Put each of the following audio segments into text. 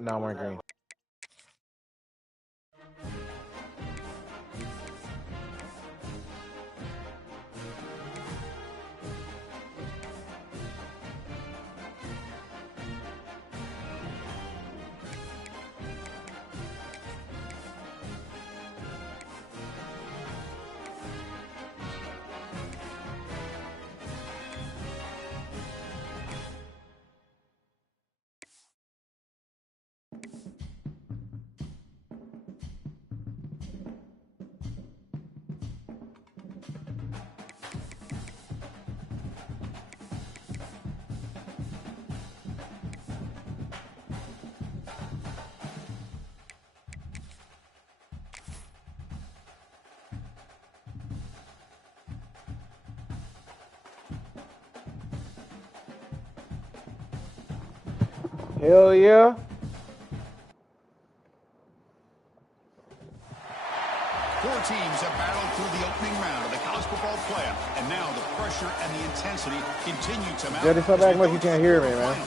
No, I'm wearing green. Hell yeah. Four teams have battled through the opening round of the college football playoff, and now the pressure and the intensity continue to mount. Jody, so back much you can't hear me, man.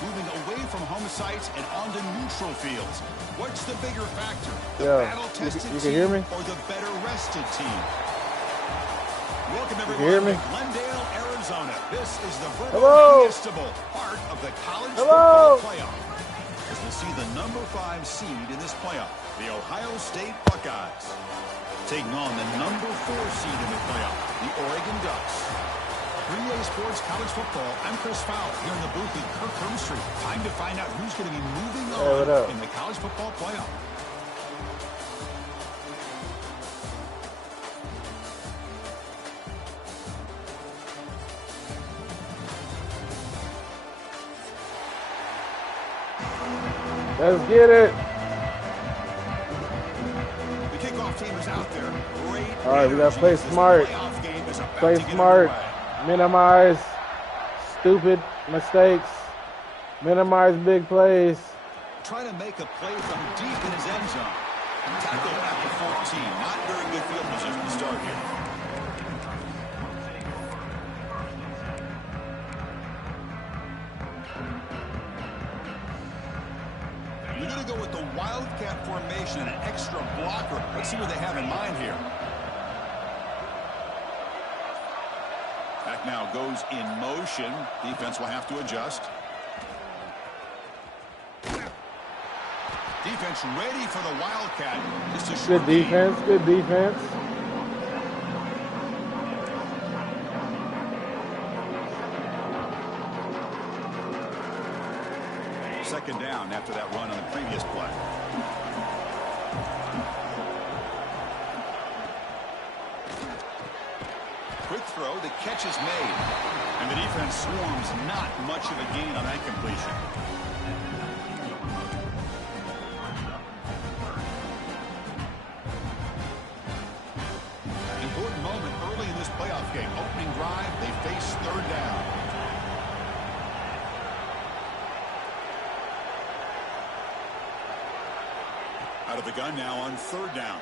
Moving away from home sites and onto neutral fields. What's the bigger factor? The battle-tested you can hear me? Or the better rested team? Welcome everyone hear me? to Glendale, Arizona. This is the irresistible part of the college football playoff. As we'll see the number 5 seed in this playoff, the Ohio State Buckeyes, taking on the number 4 seed in the playoff, the Oregon Ducks. 3A Sports College Football. I'm Chris Fowler here in the booth with Kirk Hermstreet. Time to find out who's going to be moving on in the college football playoff. Let's get it. The kickoff team is out there. Great. All right, we got to play smart. Play smart. Minimize stupid mistakes. Minimize big plays. Trying to make a play from deep in his end zone. Tackled at the 14. Not very good field position to start here. You're going to go with the Wildcat formation and an extra blocker. Let's see what they have in mind here. Back now goes in motion. Defense will have to adjust. Defense ready for the Wildcat. Good defense. Good defense. Second down after that run on the previous play. Quick throw, the catch is made. And the defense swarms, not much of a gain on that completion. Important moment early in this playoff game. Opening drive, they face third down. Out of the gun now on third down.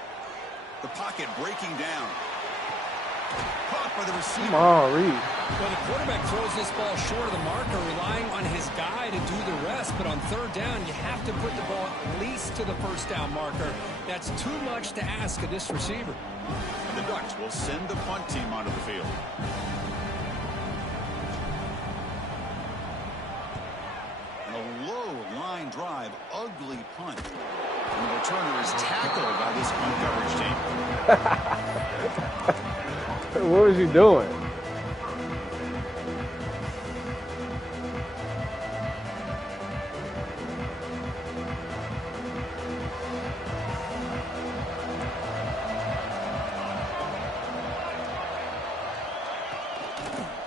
The pocket breaking down. Caught by the receiver. Come on, Reed. Well, the quarterback throws this ball short of the marker, relying on his guy to do the rest. But on third down, you have to put the ball at least to the first down marker. That's too much to ask of this receiver. And the Ducks will send the punt team onto the field. And a low line drive, ugly punt. And the returner is tackled by this punt coverage team. What was he doing?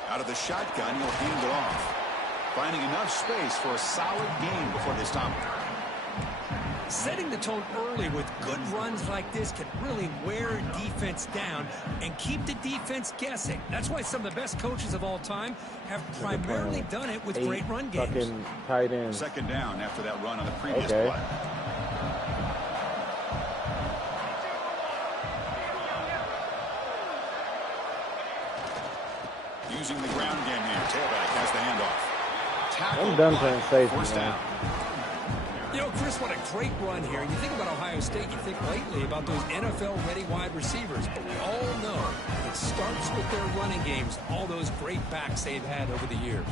Out of the shotgun, he'll hand it off. Finding enough space for a solid gain before they stop him. Setting the tone early with good runs like this can really wear defense down and keep the defense guessing. That's why some of the best coaches of all time have primarily done it with great run games. Fucking tight ends. Second down after that run on the previous play. Using the ground game here. Tailback has the handoff. I'm done playing safety, man. You know, Chris, what a great run here. You think about Ohio State, you think lately about those NFL-ready wide receivers. But we all know it starts with their running games, all those great backs they've had over the years.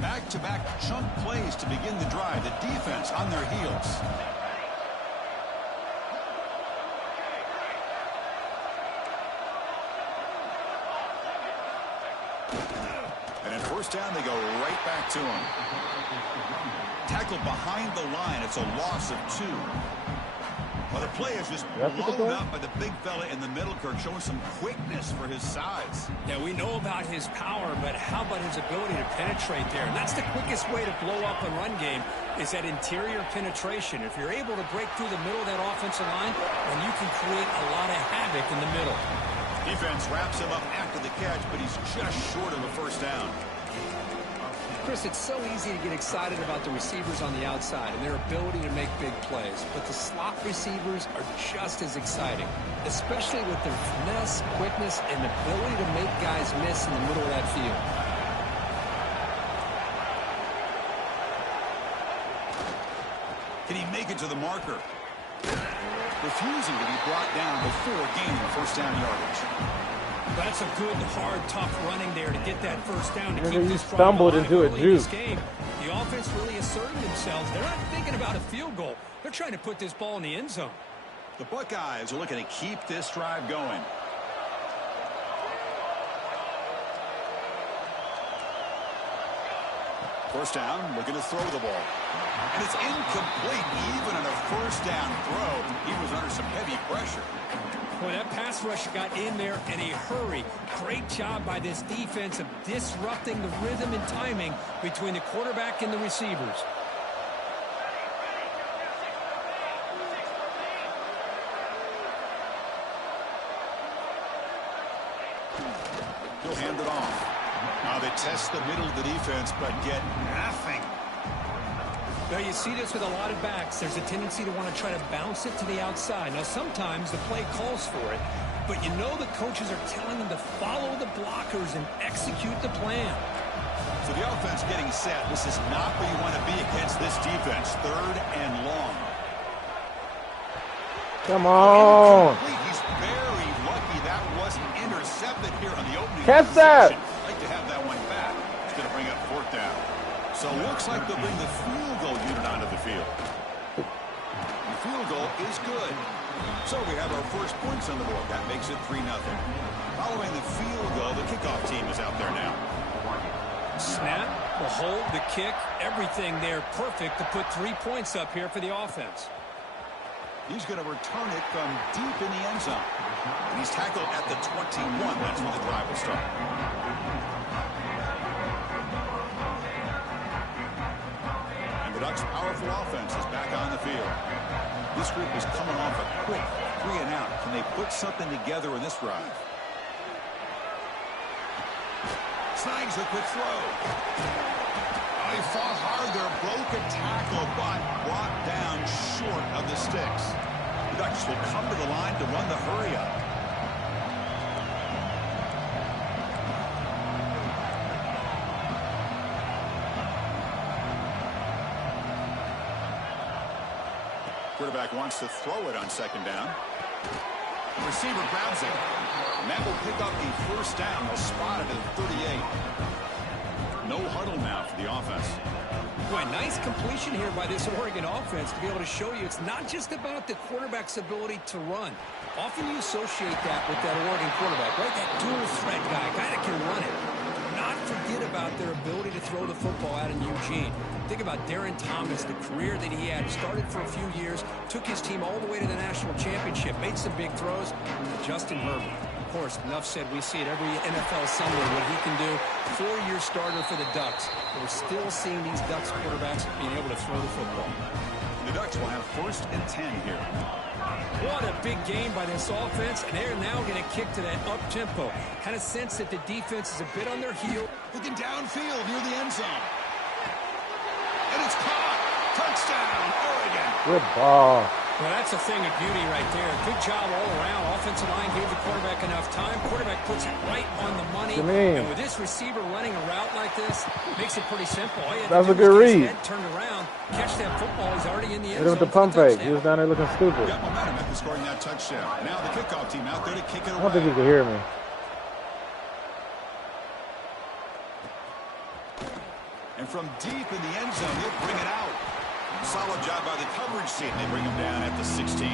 Back-to-back chunk plays to begin the drive. The defense on their heels. And at first down, they go right back to him. Tackled behind the line. It's a loss of 2. Well, the play is just blown up by the big fella in the middle, Kirk, showing some quickness for his size. Yeah, we know about his power, but how about his ability to penetrate there? And that's the quickest way to blow up a run game, is that interior penetration. If you're able to break through the middle of that offensive line, then you can create a lot of havoc in the middle. Defense wraps him up after the catch, but he's just short of a first down. Chris, it's so easy to get excited about the receivers on the outside and their ability to make big plays, but the slot receivers are just as exciting, especially with their finesse, quickness, and ability to make guys miss in the middle of that field. Can he make it to the marker? Refusing to be brought down before gaining first down yardage. That's a good, hard, tough running there to get that first down to keep this stumbled into a juke. The offense really asserted themselves. They're not thinking about a field goal. They're trying to put this ball in the end zone. The Buckeyes are looking to keep this drive going. First down, looking to throw the ball. And it's incomplete, even on a first down throw. He was under some heavy pressure. Boy, that pass rush got in there in a hurry. Great job by this defense of disrupting the rhythm and timing between the quarterback and the receivers. He'll hand it off. Now they test the middle of the defense, but get nothing. Now, you see this with a lot of backs. There's a tendency to want to try to bounce it to the outside. Now, sometimes the play calls for it, but you know the coaches are telling them to follow the blockers and execute the plan. So the offense getting set. This is not where you want to be against this defense. 3rd and long. Come on. He's very lucky that wasn't intercepted here on the opening. Catch that. I'd like to have that one back. It's going to bring up 4th down. So it looks like they'll bring the field goal unit onto the field. The field goal is good. So we have our first points on the board. That makes it 3-0. Following the field goal, the kickoff team is out there now. Snap, the hold, the kick, everything there perfect to put 3 points up here for the offense. He's going to return it from deep in the end zone. And he's tackled at the 21. That's where the drive will start. The Ducks' powerful offense is back on the field. This group is coming off a quick 3-and-out. Can they put something together in this drive? Snags a quick throw. Oh, he fought hard there, broke a tackle, but brought down short of the sticks. The Ducks will come to the line to run the hurry-up. Quarterback wants to throw it on 2nd down. The receiver grabs it. And that will pick up a first down. They'll spot it at 38. No huddle now for the offense. Boy, nice completion here by this Oregon offense to be able to show you it's not just about the quarterback's ability to run. Often you associate that with that Oregon quarterback, right? That dual threat guy that can run it. Not forget about their ability to throw the football out in Eugene. Think about Darren Thomas, the career that he had. Started for a few years, took his team all the way to the national championship, made some big throws. Justin Herbert. Of course, enough said, we see it every NFL Sunday what he can do. 4-year starter for the Ducks. But we're still seeing these Ducks quarterbacks being able to throw the football. The Ducks will have 1st and 10 here. What a big game by this offense, and they're now going to kick to that up-tempo. Kind of sense that the defense is a bit on their heel. Looking downfield near the end zone. And it's caught. Touchdown, Oregon. Good ball. Well, that's a thing of beauty right there. Good job all around. Offensive line gave the quarterback enough time. Quarterback puts it right on the money. And with this receiver running a route like this, makes it pretty simple. That's a good read. Turned around, catch that football. He's already in the end zone. With the pump fake. He was down there looking stupid. Got momentum after scoring that touchdown. Now the kickoff team out there to kick it away. I don't think he could hear me. And from deep in the end zone, he'll bring it out. Solid job by the coverage team. They bring him down at the 16.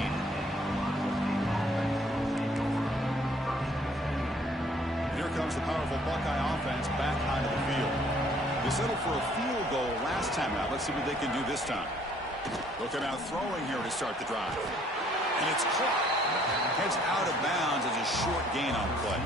Here comes the powerful Buckeye offense back onto the field. They settled for a field goal last time out. Let's see what they can do this time. Looking out throwing here to start the drive. And it's caught. Heads out of bounds as a short gain on play.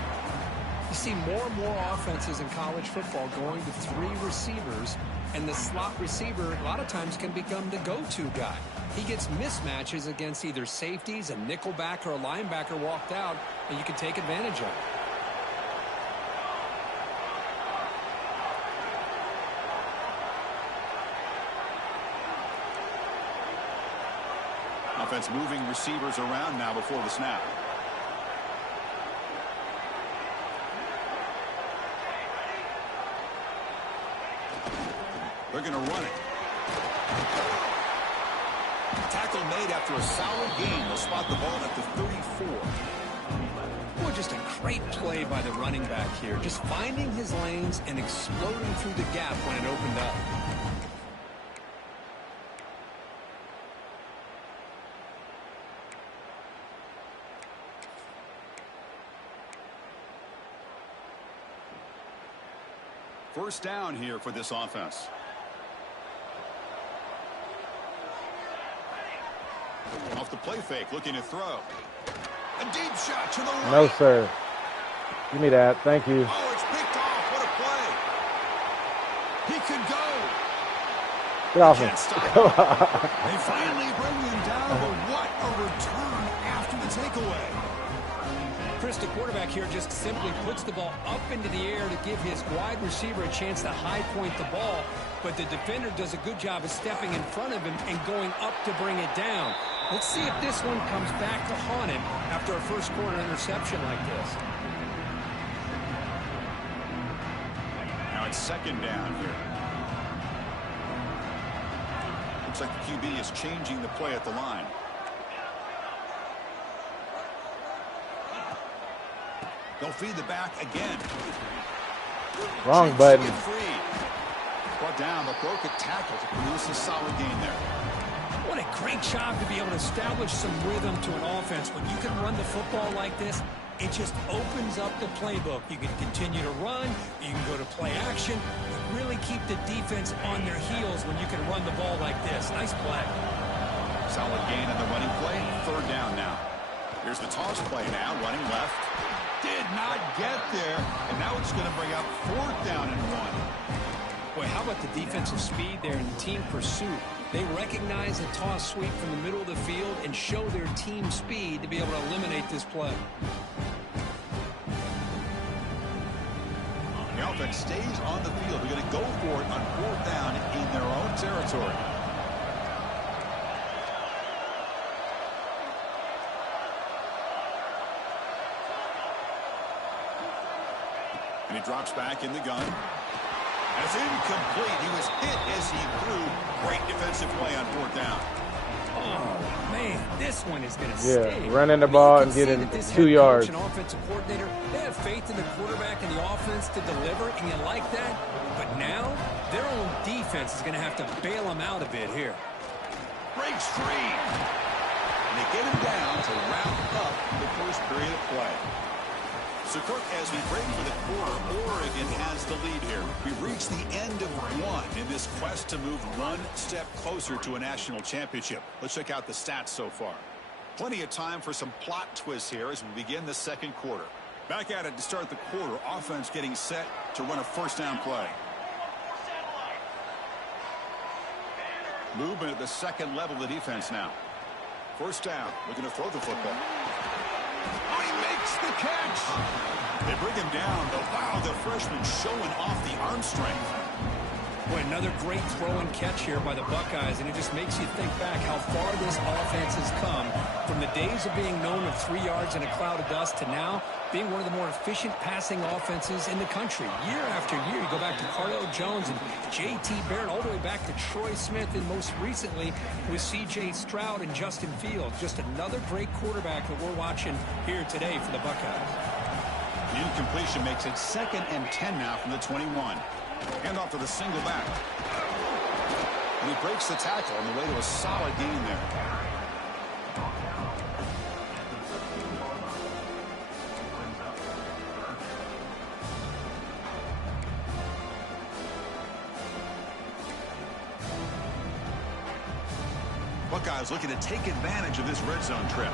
You see more and more offenses in college football going to 3 receivers, and the slot receiver a lot of times can become the go-to guy. He gets mismatches against either safeties, a nickelback, or a linebacker walked out, and you can take advantage of it. Offense moving receivers around now before the snap. They're going to run it. Tackle made after a solid gain. They'll spot the ball at the 34. Boy, just a great play by the running back here. Just finding his lanes and exploding through the gap when it opened up. First down here for this offense. Off the play fake, looking to throw. A deep shot to the right. No, sir. Give me that. Thank you. Oh, it's picked off. What a play. He could go. Get off him. They finally bring him down, but what a return after the takeaway. Chris, the quarterback here just simply puts the ball up into the air to give his wide receiver a chance to high point the ball, but the defender does a good job of stepping in front of him and going up to bring it down. Let's see if this one comes back to haunt him after a first quarter interception like this. Now it's second down here. Looks like the QB is changing the play at the line. They'll feed the back again. Wrong button. Brought down, but broke a tackle to produce a solid gain there. What a great job to be able to establish some rhythm to an offense. When you can run the football like this, it just opens up the playbook. You can continue to run. You can go to play action. You really keep the defense on their heels when you can run the ball like this. Nice play. Solid gain on the running play. Third down now. Here's the toss play now, running left. Did not get there, and now it's going to bring up 4th down and 1. Boy, how about the defensive speed there in the team pursuit? They recognize a toss sweep from the middle of the field and show their team speed to be able to eliminate this play. The offense stays on the field. They're going to go for it on 4th down in their own territory. And he drops back in the gun. That's incomplete. He was hit as he threw. Great defensive play on 4th down. Oh, man, this one is going to stay. Yeah, running the ball and getting 2 yards. An offensive coordinator, they have faith in the quarterback and the offense to deliver, and you like that. But now, their own defense is going to have to bail them out a bit here. Breaks free. And they get him down to wrap up the first period of play. So, Kirk, as we break for the quarter, Oregon has the lead here. We've reached the end of 1 in this quest to move one step closer to a national championship. Let's check out the stats so far. Plenty of time for some plot twists here as we begin the second quarter. Back at it to start the quarter. Offense getting set to run a first down play. Movement at the second level of the defense now. First down. Looking to throw the football. Oh, he makes the catch. They bring him down, though. Wow, the freshman showing off the arm strength. Boy, another great throw and catch here by the Buckeyes, and it just makes you think back how far this offense has come from the days of being known of 3 yards in a cloud of dust to now being one of the more efficient passing offenses in the country. Year after year, you go back to Cardale Jones and J.T. Barrett, all the way back to Troy Smith, and most recently with C.J. Stroud and Justin Fields. Just another great quarterback that we're watching here today for the Buckeyes. The incompletion makes it 2nd and 10 now from the 21. Hand off to the single back. And he breaks the tackle on the way to a solid gain there. Buckeyes looking to take advantage of this red zone trip.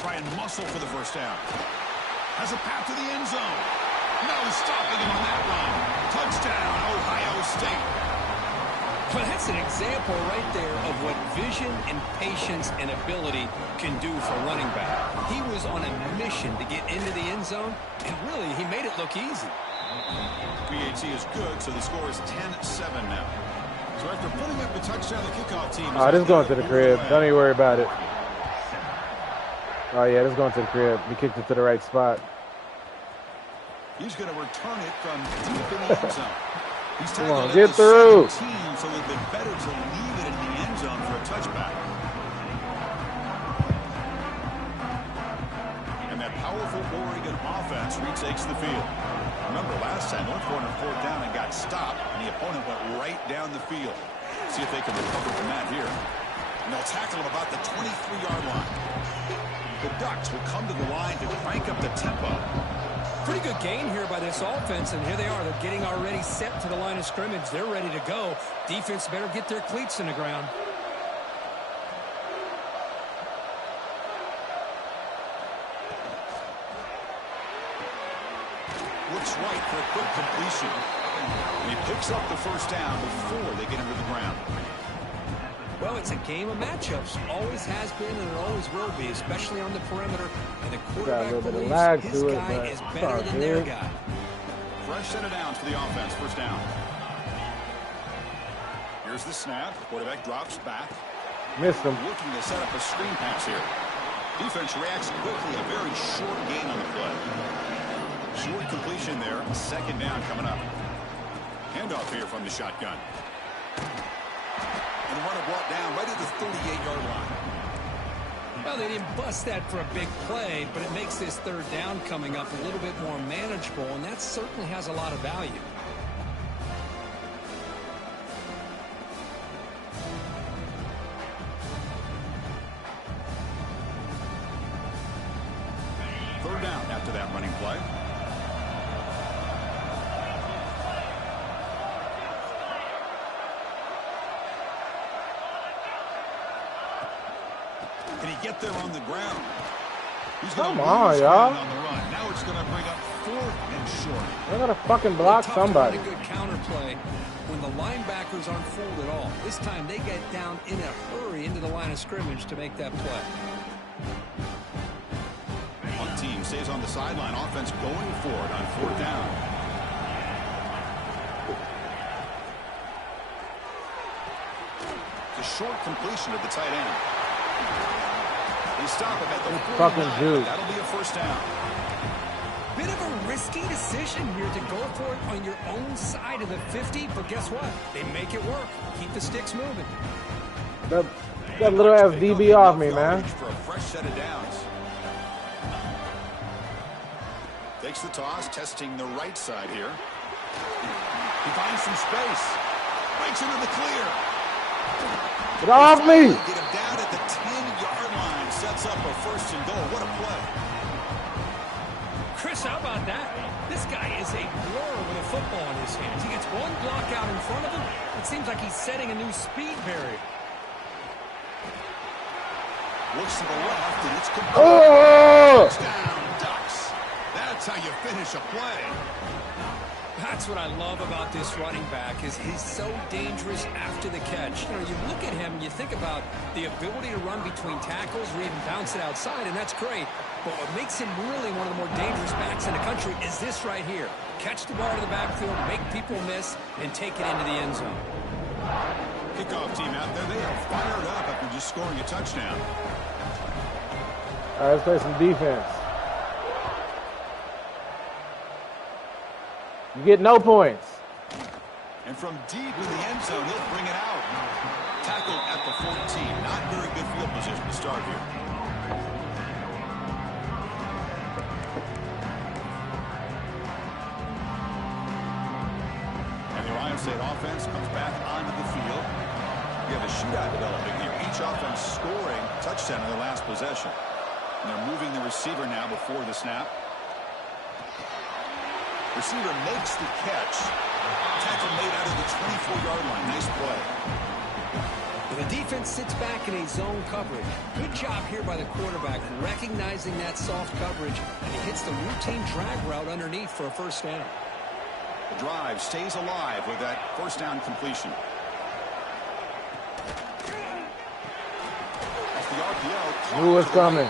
Try and muscle for the first down. Has a path to the end zone. No stopping him on that run. Touchdown, Ohio State. Well, that's an example right there of what vision and patience and ability can do for a running back. He was on a mission to get into the end zone, and really, he made it look easy. PAT is good, so the score is 10-7 now. So after putting up the touchdown, the kickoff team... Oh, this is going to the crib. Don't even worry about it. Oh, yeah, this is going to the crib. He kicked it to the right spot. He's going to return it from deep in the end zone. He's Come on, get through. So it'd been better to leave it in the end zone for a touchback. And that powerful Oregon offense retakes the field. Remember, last time, North Florida 4th down and got stopped, and the opponent went right down the field. See if they can recover from that here. And they'll tackle him about the 23-yard line. The Ducks will come to the line to crank up the tempo. Pretty good gain here by this offense, and here they are. They're getting already set to the line of scrimmage. They're ready to go. Defense better get their cleats in the ground. Looks right for a quick completion. And he picks up the first down before they get into the ground. Well, it's a game of matchups. Always has been and it always will be, especially on the perimeter. And the quarterback believes his guy is better than their guy. Fresh set of downs for the offense. First down. Here's the snap. Quarterback drops back. Missed him. Looking to set up a screen pass here. Defense reacts quickly. A very short gain on the play. Short completion there. Second down coming up. Handoff here from the shotgun. And the runner brought down right at the 38-yard line. Well, they didn't bust that for a big play, but it makes this third down coming up a little bit more manageable, and that certainly has a lot of value. Third down after that running play. Can he get there on the ground? Come on, y'all. Now it's going to bring up 4th and short. I gotta fucking block somebody. A good counterplay when the linebackers aren't fooled at all. This time they get down in a hurry into the line of scrimmage to make that play. One team stays on the sideline. Offense going for it on 4th down. It's a short completion at the tight end. They stop him at the fucking dude. That'll be a first down. Bit of a risky decision here to go for it on your own side of the 50, but guess what? They make it work. Keep the sticks moving. That little ass DB off me, man. For a fresh set of downs. Takes the toss, testing the right side here. He finds some space. Breaks into the clear. Get off me! Get him down at the 10-yard line. Sets up a first and goal. What a play. Chris, how about that? This guy is a blur with a football in his hands. He gets one block out in front of him. It seems like he's setting a new speed barrier. Looks to the left, and it's complete. Oh! Touchdown, Ducks. That's how you finish a play. That's what I love about this running back is he's so dangerous after the catch. You know, you look at him and you think about the ability to run between tackles or even bounce it outside, and that's great. But what makes him really one of the more dangerous backs in the country is this right here. Catch the ball to the backfield, make people miss, and take it into the end zone. Kickoff team out there. They are fired up after just scoring a touchdown. All right, let's play some defense. You get no points. And from deep in the end zone, he'll bring it out. Tackle at the 14. Not very good field position to start here. And the Ohio State offense comes back onto the field. We have a shootout developing here. Each offense scoring a touchdown in their last possession. And they're moving the receiver now before the snap. Receiver makes the catch. Tackle made out of the 24-yard line. Nice play. The defense sits back in a zone coverage. Good job here by the quarterback recognizing that soft coverage, and he hits the routine drag route underneath for a first down. The drive stays alive with that first down completion. Off the RPO. Knew it was coming.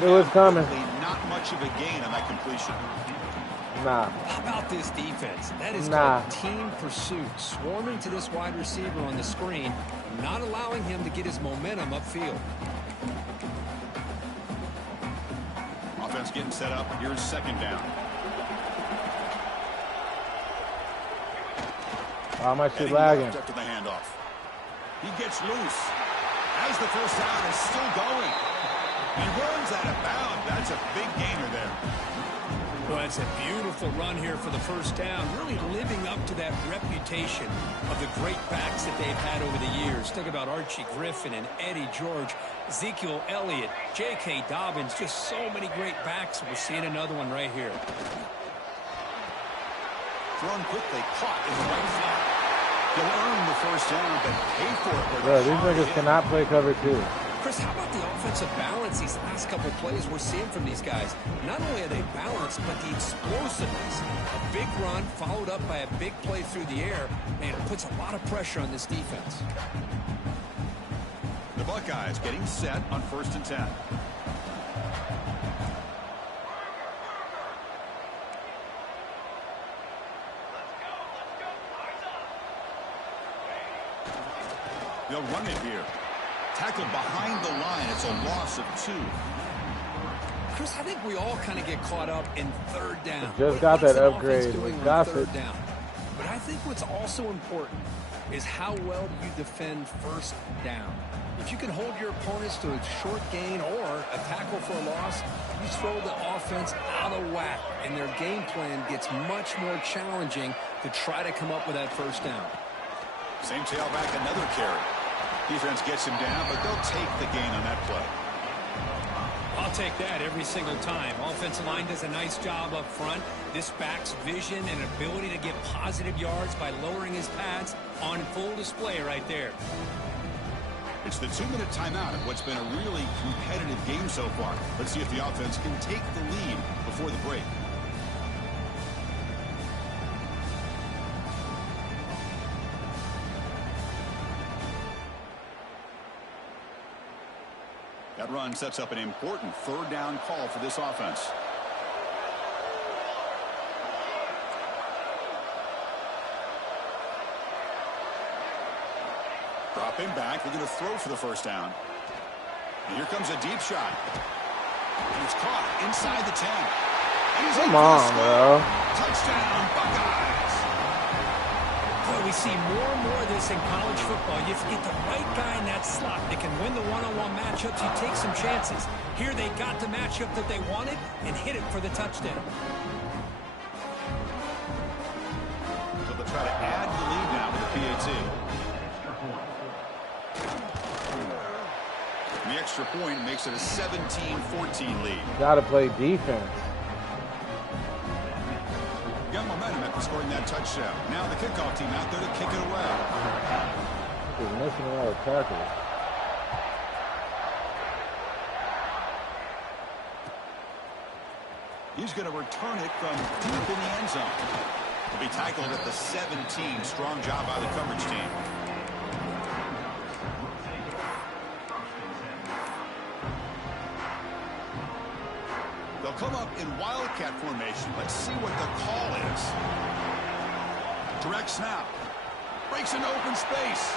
Knew it was coming. Not much of a gain on that completion. Nah. How about this defense? That is called team pursuit. Swarming to this wide receiver on the screen, not allowing him to get his momentum upfield. Offense getting set up. Here's second down. How much is lagging? After the handoff. He gets loose. As the first down is still going. He runs out of bounds. That's a big gainer there. Well, it's a beautiful run here for the first down, really living up to that reputation of the great backs that they've had over the years. Think about Archie Griffin and Eddie George, Ezekiel Elliott, J.K. Dobbins, just so many great backs. We're seeing another one right here. Thrown quickly, caught in the right flat. He'll earn the first down, but pay for it. Bro, these niggas cannot play cover two. Chris, how about the offensive balance these last couple plays we're seeing from these guys? Not only are they balanced, but the explosiveness. A big run followed up by a big play through the air, and it puts a lot of pressure on this defense. The Buckeyes getting set on 1st and 10. They'll run it here. Tackled behind the line. It's a loss of 2. Chris, I think we all kind of get caught up in third down. Just got that upgrade. Got it. Down. But I think what's also important is how well do you defend first down. If you can hold your opponents to a short gain or a tackle for a loss, you throw the offense out of whack, and their game plan gets much more challenging to try to come up with that first down. Same tailback, another carry. Defense gets him down, but they'll take the gain on that play. I'll take that every single time. Offensive line does a nice job up front. This back's vision and ability to get positive yards by lowering his pads on full display right there. It's the 2-minute timeout of what's been a really competitive game so far. Let's see if the offense can take the lead before the break. That run sets up an important third down call for this offense. Dropping back, they're going to throw for the first down. And here comes a deep shot. And it's caught inside the 10. Come on, bro. Touchdown, Buckeyes. Boy, we see more and more of this in college football. You get the right guy in that slot that can win the one-on-one matchups. You take some chances. Here they got the matchup that they wanted and hit it for the touchdown. So they'll try to add the lead now with the PAT. And the extra point makes it a 17-14 lead. Gotta play defense. Got momentum after scoring that touchdown. Now the kickoff team out there to kick it away. He's missing a lot of tackles. He's going to return it from deep in the end zone. To be tackled at the 17. Strong job by the coverage team. They'll come up in wildcat formation. Let's see what the call is. Direct snap. Breaks into open space.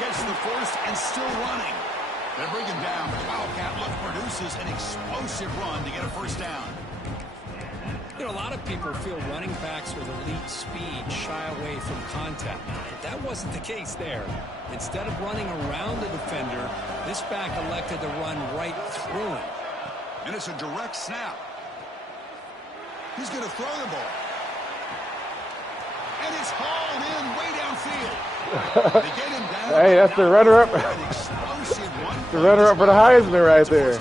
Gets to the first and still running. They bring him down, but the wildcat look produces an explosive run to get a first down. You know, a lot of people feel running backs with elite speed shy away from contact. That wasn't the case there. Instead of running around the defender, this back elected to run right through him. And it's a direct snap. He's going to throw the ball. And it's hauled in way downfield. They get him down. Hey, that's the runner-up. The runner-up for the Heisman right there.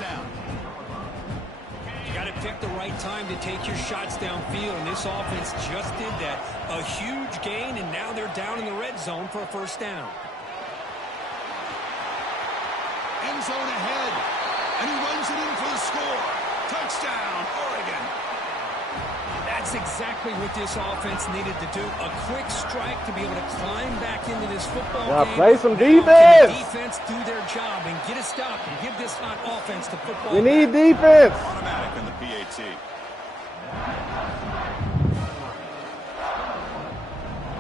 You got to pick the right time to take your shots downfield, and this offense just did that. A huge gain, and now they're down in the red zone for a first down. End zone ahead, and he runs it in for the score. Touchdown, Oregon. That's exactly what this offense needed to do. A quick strike to be able to climb back into this football game. Play some defense. Can the defense do their job and get a stop and give this hot offense to football? We need defense. Automatic in the PAT.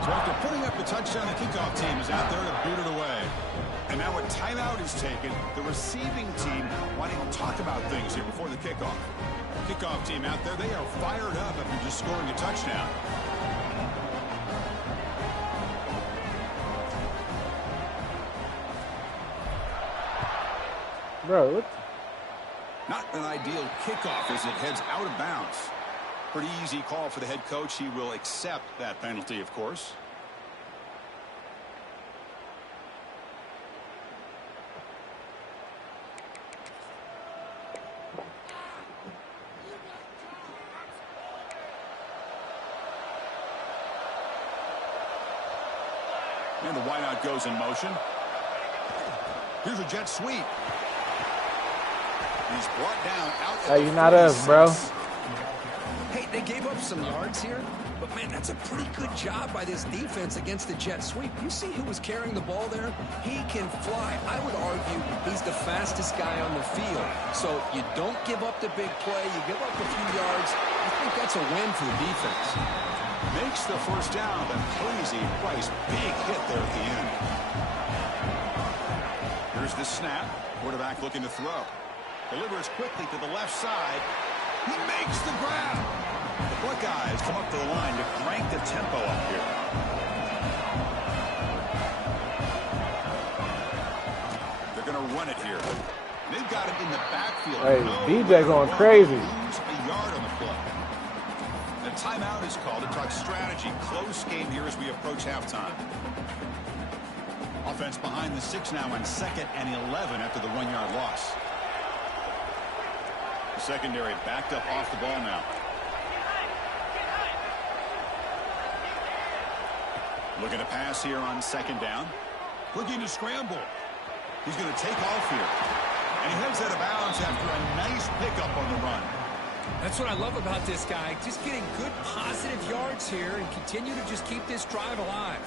So after putting up the touchdown, the kickoff team is out there to boot it away. And now a timeout is taken. The receiving team wanting to talk about things here before the kickoff. Kickoff team out there, they are fired up after just scoring a touchdown. Bro, what? Not an ideal kickoff as it heads out of bounds. Pretty easy call for the head coach. He will accept that penalty, of course. And the wideout goes in motion. Here's a jet sweep. He's brought down out. Hey, you're not us, bro. Hey, they gave up some yards here, but man, that's a pretty good job by this defense against the jet sweep. You see who was carrying the ball there? He can fly. I would argue he's the fastest guy on the field. So you don't give up the big play. You give up a few yards. I think that's a win for the defense. Makes the first down, but Posey Price, big hit there at the end. Here's the snap. Quarterback looking to throw. Delivers quickly to the left side. He makes the grab. The Buckeyes come up to the line to crank the tempo up here. They're going to run it here. They've got it in the backfield. Hey, DJ going crazy. Lose a yard on the play. The timeout is called to talk strategy. Close game here as we approach halftime. Offense behind the 6 now on 2nd and 11 after the 1-yard loss. The secondary backed up off the ball now. Looking to pass here on 2nd down. Looking to scramble. He's going to take off here. And he heads out of bounds after a nice pickup on the run. That's what I love about this guy. Just getting good positive yards here and continue to just keep this drive alive.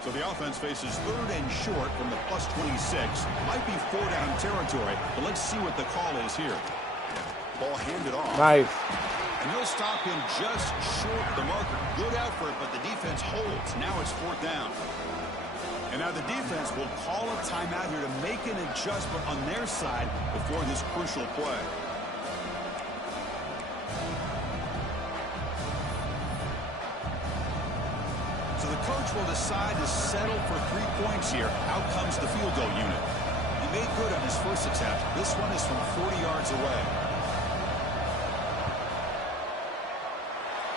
So the offense faces 3rd and short from the +26. Might be 4-down territory, but let's see what the call is here. Ball handed off. Nice. And he'll stop him just short of the marker. Good effort, but the defense holds. Now it's 4th down. And now the defense will call a timeout here to make an adjustment on their side before this crucial play. So the coach will decide to settle for 3 points here. Out comes the field goal unit. He made good on his first attempt. This one is from 40 yards away.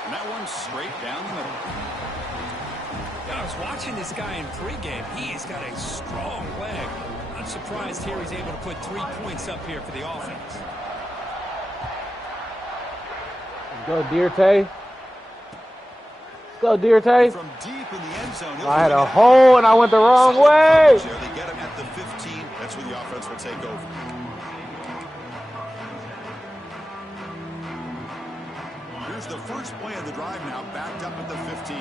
And that one's straight down the middle. I was watching this guy in pregame. He's got a strong leg. I'm surprised here he's able to put 3 points up here for the offense. Let's go, Dierte. Let's go, Dierte. From deep in the end zone. I had a hole and I went the wrong way. They get him at the 15. That's where the offense will take over. Here's the first play of the drive now, backed up at the 15.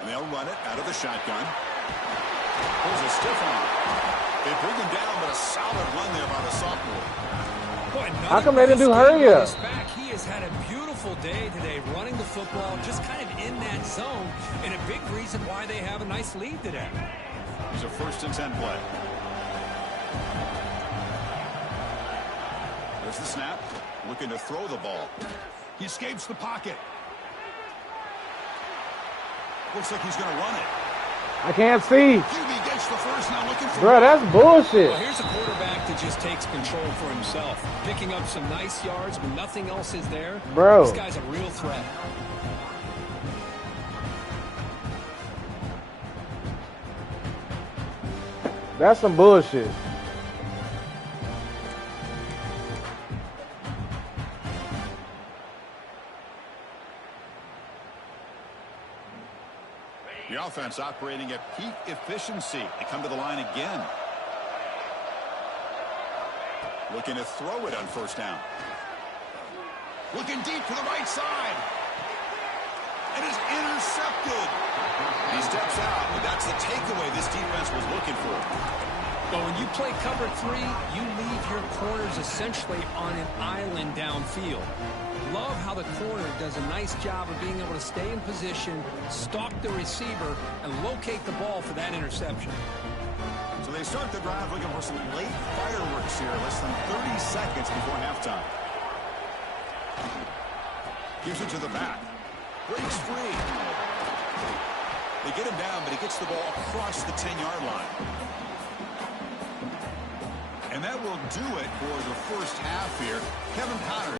And they'll run it out of the shotgun. There's a stiff arm. They bring him down, but a solid run there by the sophomore. Boy, how come they didn't do hurry up? He has had a beautiful day today running the football, just kind of in that zone, and a big reason why they have a nice lead today. It's a 1st and 10 play. There's the snap. Looking to throw the ball. He escapes the pocket. Looks like he's going to run it. I can't see. QB gets the first, now looking for... Bro, that's bullshit. Well, here's a quarterback that just takes control for himself. Picking up some nice yards when nothing else is there. Bro. This guy's a real threat. That's some bullshit. The offense operating at peak efficiency. They come to the line again. Looking to throw it on 1st down. Looking deep to the right side. And is intercepted. He steps out, but that's the takeaway this defense was looking for. But when you play cover 3, you leave your corners essentially on an island downfield. Love how the corner does a nice job of being able to stay in position, stalk the receiver, and locate the ball for that interception. So they start the drive looking for some late fireworks here, less than 30 seconds before halftime. Gives it to the back. Breaks free. They get him down, but he gets the ball across the 10-yard line. And that will do it for the first half here. Kevin Connors.